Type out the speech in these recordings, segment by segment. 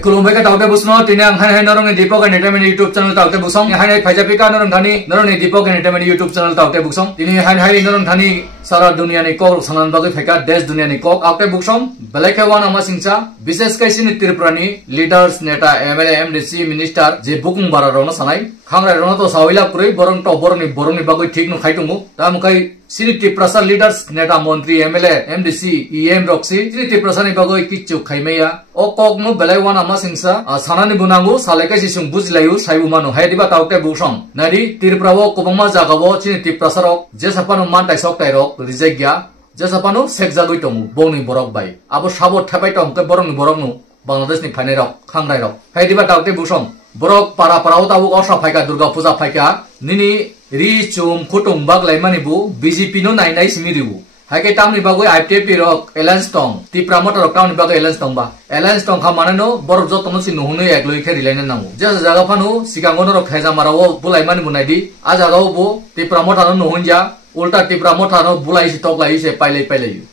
Kulumbai ka tawte busno tinang hai norong ni Dipok Entertainment YouTube channel tawte busong hai Phajapika norong thani norong ni Dipok Entertainment YouTube channel tawte busong tini hai norong thani sara dunia ni kok sanan bagi pheka desh dunia ni kok tawte busong belai wan ama singcha বিশেষ kaisi ni Tripurani leaders neta MLA MDC minister je bukung bara rona sanai khangra rona to sawila purei borong to borong ni bagoi thik no khaitungu tam kai sini Tripura leaders neta mantri MLA MDC EM roksi sini Tripura ni bagoi kichu khaimeya o kok no belai wan ama singsa sanani bunangu salai kaisi sung bujlayu saibu mano haidiba tawte busong nari Tripura wo kubangma jagabo sini Tripura rok je sapano mantai sok tai rok rijegya Jasapano sekjagoi tongu bongni borok bai abo sabot thapai tong ke borong ni borok nu Bangladesh ni phanai rok khangrai rok haidiba tawte busong borok para parao tabu osha phaika Durga Puja phaika nini ri chum khutung baglai mani bu BJP no nai simiribu haike tamni bagoi IPP rok Alliance tong Tripura motor rok tamni bagoi Alliance tong ba Alliance tong khamane no borok jotno si nuhunu ekloi khe rilaina namu jasa jaga phanu sikangono rok khaija marao bulai mani bunaidi a jagao bu Tripura motor no nuhunja Ulta Tripura mothano bulai si tok lai se pailai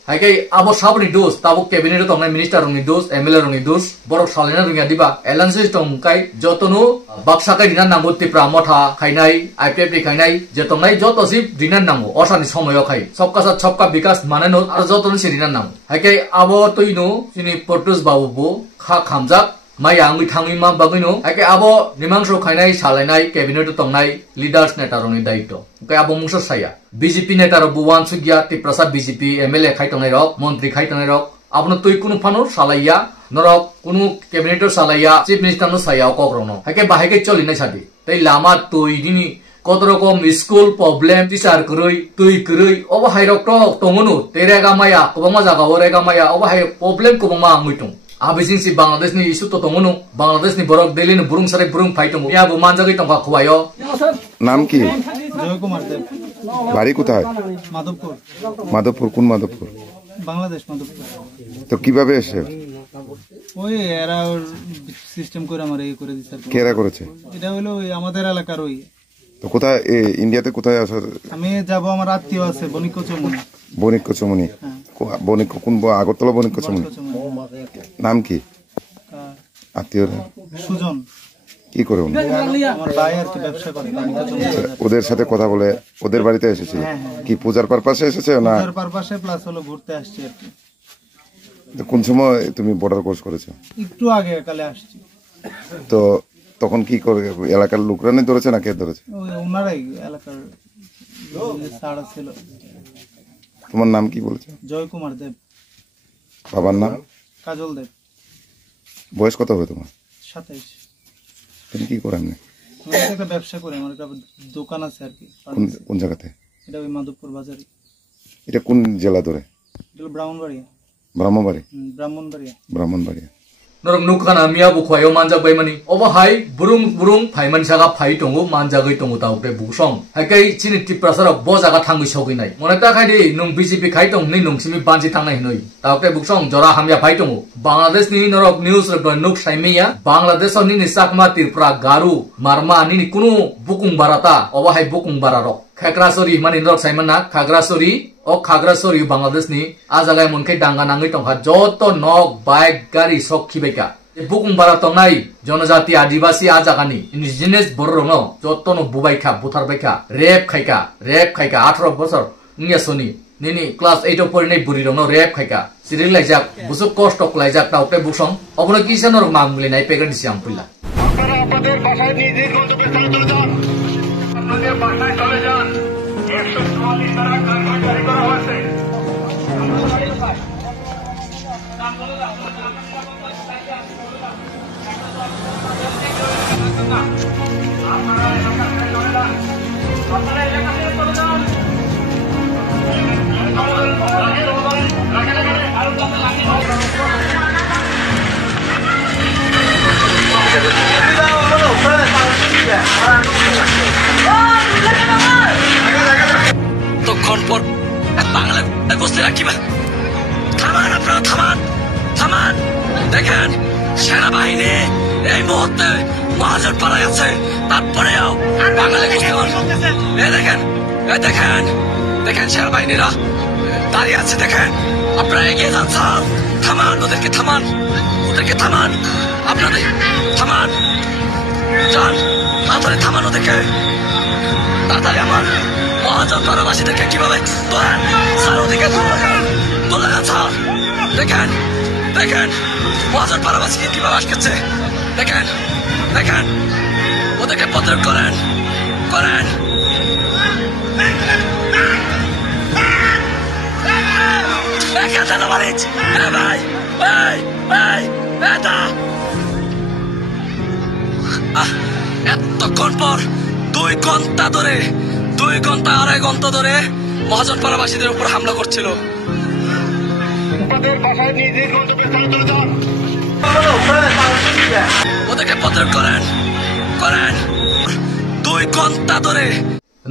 haike abo sabni dos tabo cabinet tong nai minister rong ni dos MLA rong ni dos borok salena rong diba Alliance tong kai jotonu baksa kai dinan nango Tripura motha khainai IPP khainai jetong nai joto si dinan nango osani somoyo khai सबका साथ सबका विकास मानेनो ar jotonu si dinan nango haike abo toino sini Portus babu bo kha khamjak Mai angui thangi ma bagino ake abo nimangso khainai salainai cabinet tongnai leaders netaroni daito ke abo mungso saya BJP netar buwan sugya Tripura BJP MLA khaitongai rok mantri khaitongai rok abno tui kunu phano salaiya norok kunu cabinet salaiya chief minister no saya kokrono hake bahake cholinai sadi tei lama tui dini কত রকম school problem teacher করই তুই করই অবহাই rock তঙ্গনু তেরেগা মায়া কবমা জাগা ওরেগা মায়া অবহাই problem কবমা আঙ্গুইটং Abising si Bangladesh ni isu to tongunu Bangladesh ni borok daily ni burung sare burung fightung ya bu manjagi tongka khuayo নাম কি জয় কুমার দেব বাড়ি কোথায় মাধবপুর মাধবপুর কোন মাধবপুর বাংলাদেশ মাধবপুর তো কিভাবে এসে ওই এরা সিস্টেম করে আমার এই করে দিছে কেরা করেছে এটা হলো ওই আমাদের এলাকার ওই তো কোথায় ইন্ডিয়াতে কোথায় আসা আমি যাব আমার আত্মীয় আছে বনিকচমনি বনিকচমনি বনিক কোন আগরতলা বনিকচমনি নাম কি আত্মীয় সুজন কি করে উনি আমার ভাই আর কি ব্যবসা করে ওদের সাথে কথা বলে ওদের বাড়িতে এসেছে কি পূজার পারপাসে এসেছে না পূজার পারপাসে প্লাস হলো ঘুরতে আসছে আর কি তো কোন সময় তুমি বর্ডার ক্রস করেছো একটু আগে কালে আসছি তো তখন কি করে এলাকার লোকরা নে ধরেছে না কে ধরেছে ওই ওনারাই এলাকার সাড়া ছিল তোমার নাম কি বলেছো জয় কুমার দেব বাবার নাম কাজল দেব বয়স কত হবে তোমার 27 তুমি কি করো এমনি আমি একটা ব্যবসা করি আমার একটা দোকান আছে আর কি কোন জায়গাতে এটা ওই মাধবপুর বাজারে এটা কোন জেলা ধরে এটা Brahmanbaria Brahmanbaria Norong nukana miya bu khwayo manjak bai mani obahai burung phaiman saga phai tongu manjagoi tongu tawte busong hakai chini Tripura sarok bo jaga thangui soginai monata khaidi nung BJP khai tong ni nung simi banji thangnai hinoi tawte busong jora hamya phai tongu Bangladesh ni norok news rok nuk saimeya Bangladesh ni ni sakma Tripura garu marma ni kunu bukung barata obahai bukung bararok Khagrasori mani norok saimana Khagrasori o Khagrasori Bangladesh ni ajagai monkai danga nangai tongha joto nok bike gari sok khibeka bukung bara tongnai jonojati adibasi ajagani indigenous borrono joto no bubaika butarbaika rep khaika 18 বছর ngesoni nini class 8 of porinai buri rono rep khaika siril laijak busuk kost laijak taute busong obno kisanor mamgli nai pegani siam pulla আপনারা আপনাদের বাসায় নিজের গন্তব্যে চলে যান আপনাদের বাসায় চলে যান 144 দ্বারা কার্যকর জারি করা হয়েছে আপনারা এলাকা থেকে চলে যান আপনারা এলাকা থেকে চলে যান তখন পর বাংলা বসতে রাখিবা থামান আপনারা থামান দেখেন সেনাবাহিনী এই মুহূর্তে মহাজন পালাই আছে তারপরেও বাঙালি দেখেন সেনাবাহিনীরা দাঁড়িয়ে আছে দেখেন আপনারা এগিয়ে যান থামান, ওদেরকে থামান, ওদেরকে থামান, আপনাদের থামান, যান তাড়াতাড়ি থামান ওদেরকে, তাড়াতাড়ি আমার মহাজন পাড়াবাসীদেরকে কিভাবে তোলেন স্যার, ওদিকে তোলেন স্যার, দেখেন দেখেন মহাজন পাড়াবাসীকে কিভাবে আটকেছে, দেখেন দেখেন, ওদেরকে প্রতিরোধ করেন করেন। এতক্ষণ পর 2 ঘন্টা ধরে 2 ঘন্টা 2.5 ঘন্টা ধরে মহাজন পাড়াবাসীদের উপর হামলা করছিল। আপনাদের বাসায় নিজের গন্তব্যে চলে যান। ওদেরকে প্রতিরোধ করেন করেন। 2 ঘন্টা ধরে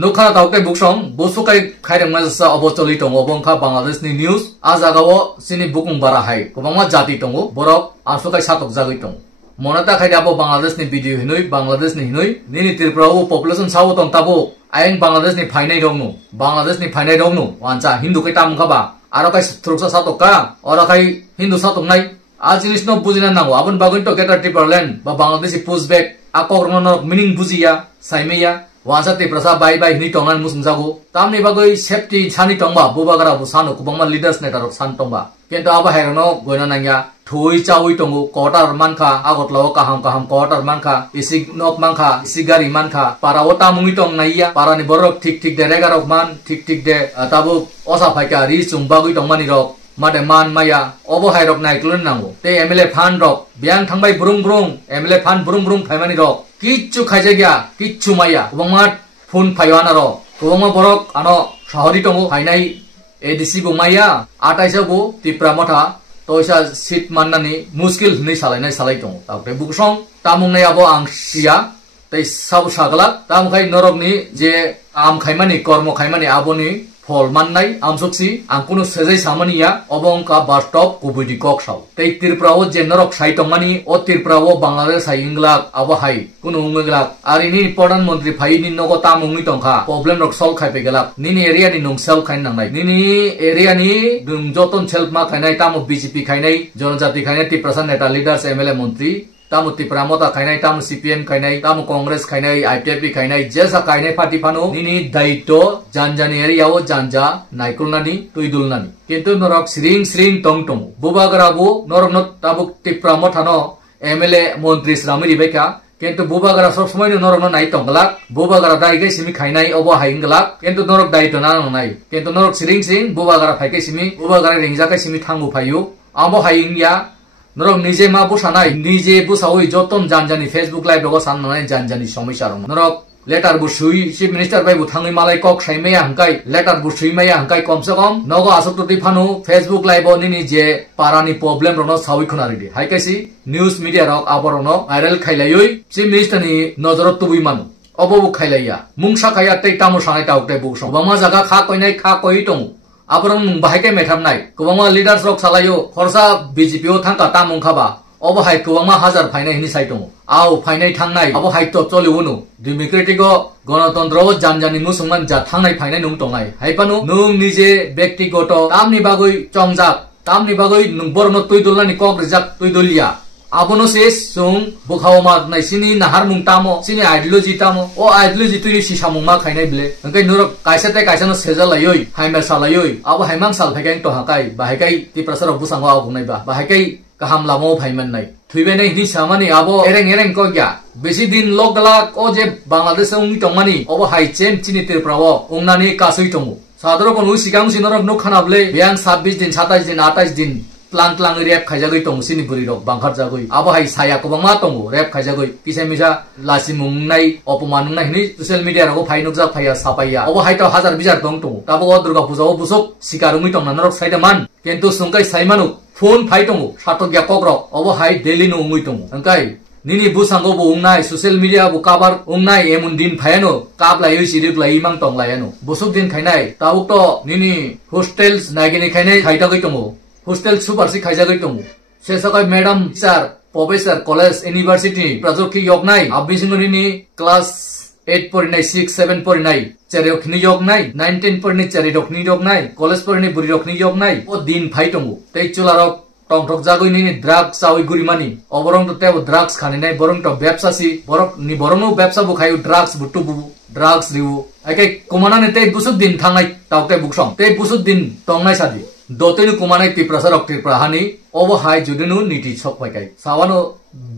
Nukha taute buksong bosukai khairang majasa obotoli tongo bongkha Bangladesh ni news ajagao sini bukung bara hai kobangma jati tongo borok asukai satok jagoi tong monata khaida abo Bangladesh ni video hinoi Bangladesh ni hinoi nini Tripura population sawo tong tabo ayeng Bangladesh ni phainai rongnu Bangladesh ni phainai rongnu wancha Hindu kai tam khaba aro kai truksa satok ka ora kai Hindu satok nai a jinis no bujina nango abon bagun to get a Tripura land ba Bangladeshi pushback akor no meaning bujiya saimeya Wansa te prasa bai ni tongan musung jago tamni bagoi safety chani tongba bobagara busano kubangma leaders netarok san tongba kento aba herono goina nangya thui chawi tongo quarter manka agotlaw kaham quarter manka isig nok manka isigari manka para ota mungi tong naiya para ni borok tik deregarok man tik de tabu osa phaika ri chung bagoi tongmani rok made man maya obo hairok naiklun nango te MLA fan rok biang thangbai burung MLA fan burung phaimani rok কিচ্ছু খাইছে গিয়া কিচ্ছু মাইয়া kubangma phone phaiwana ro kubangma borok ano shahori tongo phainai ADC bo maya 28 bo Tripura motha toisa seat mannani muskil ni salai tongo taute buksong tamungnai abo angsia tei sabu sagala tamkhai norokni je am khaimani kormo khaimani aboni ফল মাননাই আমসক্সি আংকুনো সেজাই সামানিয়া অবংকা বাস্টপ কুবুদি ককসাও তেই ত্রিপুরাও যে নরক সাইটমানি ও ত্রিপুরাও বাংলাদেশ সাইংলাক আবহাই কুনো উংগলাক আরিনি প্রধানমন্ত্রী ফাইনি নগো তামুংনি টংখা problem rock solve খাইপে গেলাক নিনি area নি নং self খাইন নাংনাই নিনি area নি দুং যতন self মা খাইনাই তামো বিজেপি খাইনাই জনজাতি খাইনাই ত্রিপুরা নেতা লিডার্স MLA মন্ত্রী tamu Tripura mota khainai tamu CPM khainai tamu Congress khainai IPP khainai jesa khainai party phano nini daito janjani area o janja naikulnani tuidulnani kintu norok sring tong bubagarabu norok not tabu Tripura mota no MLA montri sramiri beka kintu bubagara sob somoy norok no nai tonggalak bubagara daigai simi khainai obo haingalak kintu norok daito na nai kintu norok sring bubagara phaikai simi bubagara ringjakai simi thangu phayu abo haingya Norok nije ma busanai nije busawoi joton janjani Facebook live logo sannanai janjani somoisa rong norok letter busui chief minister bai buthangui malai kok saimeya hangkai letter busui maya hangkai komse kom nogo asokti phanu Facebook live nini je parani problem rono sawi khonari di haikaisi news media rok aborono viral khailayoi chief minister ni nojorot tubui manu obobu khailaiya mungsa khaya tei tamu sanai taukte buksong bama jaga kha koinai kha koi tong Abrong bahai metam nai kubangma leaders rok salayo khorsa BJP o thangka tamung khaba obo hai kubangma hajar phainai hini saitong au phainai thangnai abo hai to choli unu democratic গণতন্ত্র জানজানি মুসলমান যা থাংনাই ফাইনাই নুং টংনাই হাইপানো নুং নিজে ব্যক্তিগত তামনি বাগৈ চংজাক তামনি বাগৈ নুং বরনো তুইদুলনানি cock রিজাক তুইদুলিয়া abono ses sung bukhaoma nai sini nahar mung tamo sini ideology tamo o ideology tui si samung ma khainai ble angkai nurok kaisa te kaisa no sejalayoi haimel salayoi abo haimang sal phakai to hakai bahakai ti prasar busango agunai ba bahakai kaham lamo phaiman nai thuibe nei ni samani abo ereng ko gya beshi din lokala o je Bangladesh ungi tongmani obo hai chen chini Tripura ungnani kasui tongo sadro kon usikang sinorok no khanable biang 26 din 27 din 28 din Tlang rep khaijagoi tong sini buri rok bangkhar jagoi abo hai saya ko bangma tongo rep khaijagoi kisai misa lasimung nai opomanung nai ni social media ro phainuk ja phaya sapaya abo hai to hajar bizar tong tongo tabo durga puja o busok sikarumi tong nanarok saida man kintu sungkai saimanu phone phai tongo satogya kokrok abo hai daily no ungui tongo angkai nini busango bu ungnai social media bu kabar ungnai emun din phayano kaplai sirip lai mang tong laiano busuk din khainai tabuk to nini hostels nagini khainai khaitagoi tongo Hostel super si khaijagoi tongo sesakai madam sir professor college university prajoki yognai abisingoni ni class 8 porinai 6 7 porinai cherokni yognai 19 porinai cherokni yognai college porinai buri rokni yognai o din phai tongo tei chularok tongtok jagoi ni drugs awi gurimani oborong to tebo drugs khani nai borong to ব্যবসাসি borok ni borong no ব্যবসা bu khayu drugs butu bu drugs riu ake kumana ne te busuk din thangai taute buksong te busuk din tongnai sadi dotenu kumanai ti prasarok ti prahani obo hai judinu niti chok pai kai sawano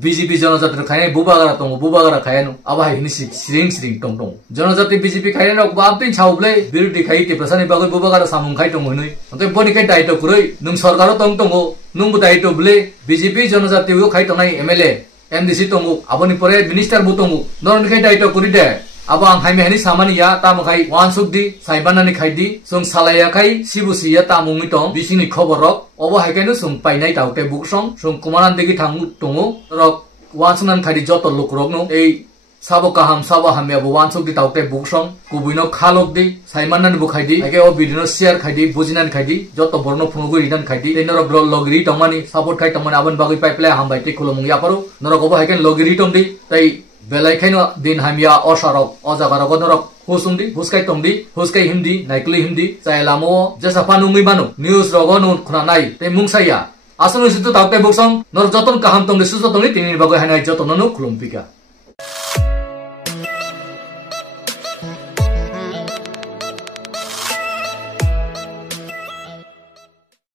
BJP जनजाति खाने बुबागरा तंगो बुबागरा खायनो अब हाय नि सिरिंग सिरिंग टंग टंग जनजाति BJP खायने रक बापतिन छाउब्ले बिरुटी खाइ के प्रसानि बागै बुबागरा सामुं खाइ टंग हनै अन्ते बनि खाइ दायित्व कुरै नों सरकारो तंग टंगो नोंबो दायित्व ब्ले BJP जनजाति यो खाइ टंगाइ MLA MDC टंगो aboni pore minister bu टंगो नरनि खाइ दायित्व कुरि दे अब आं हाइमे हनि सामानि या तामखाइ वानसुकदि साइबानानि खाइदि जों सालायाखाइ सिबुसिया तामुंनि टं बिसिनि खबरक अब हाइकेनो जों पाइनाय ताउते बुकसं जों कुमारान दिगि थांगु टंगो रक वानसुनान खाइदि जत लोकरकनो ए साबो काहाम साबो हामियाबो वानसुकदि ताउते बुकसं कुबुइनो खालकदि साइमाननानि बुखाइदि हाइके ओ बिदिनो शेयार खाइदि बुजिनानि खाइदि जत बरनो फुनुगु रिदान खाइदि तेनरक लगिरि टंमानि सपोर्ट खाइ टंमानि आबन बागै पाइप्ले हामबायति खुलुमुं यापारो नरक अब हाइकेन लगिरि टंदि तै बेलायखायनो दिन हामिया असारक अजागारक नरक हुसुंदि हुसकाय तंदि हुसकाय हिमदि नाइक्लि हिमदि जायलामो जेसाफा नुंगि मानु न्यूज रगनो खुनानाय ते मुंसाया आसनो सितु ताउते बुकसं नर जतन काहाम तंदि सुजतंनि तिनि बागै हानाय जतननो खुलुमपिका।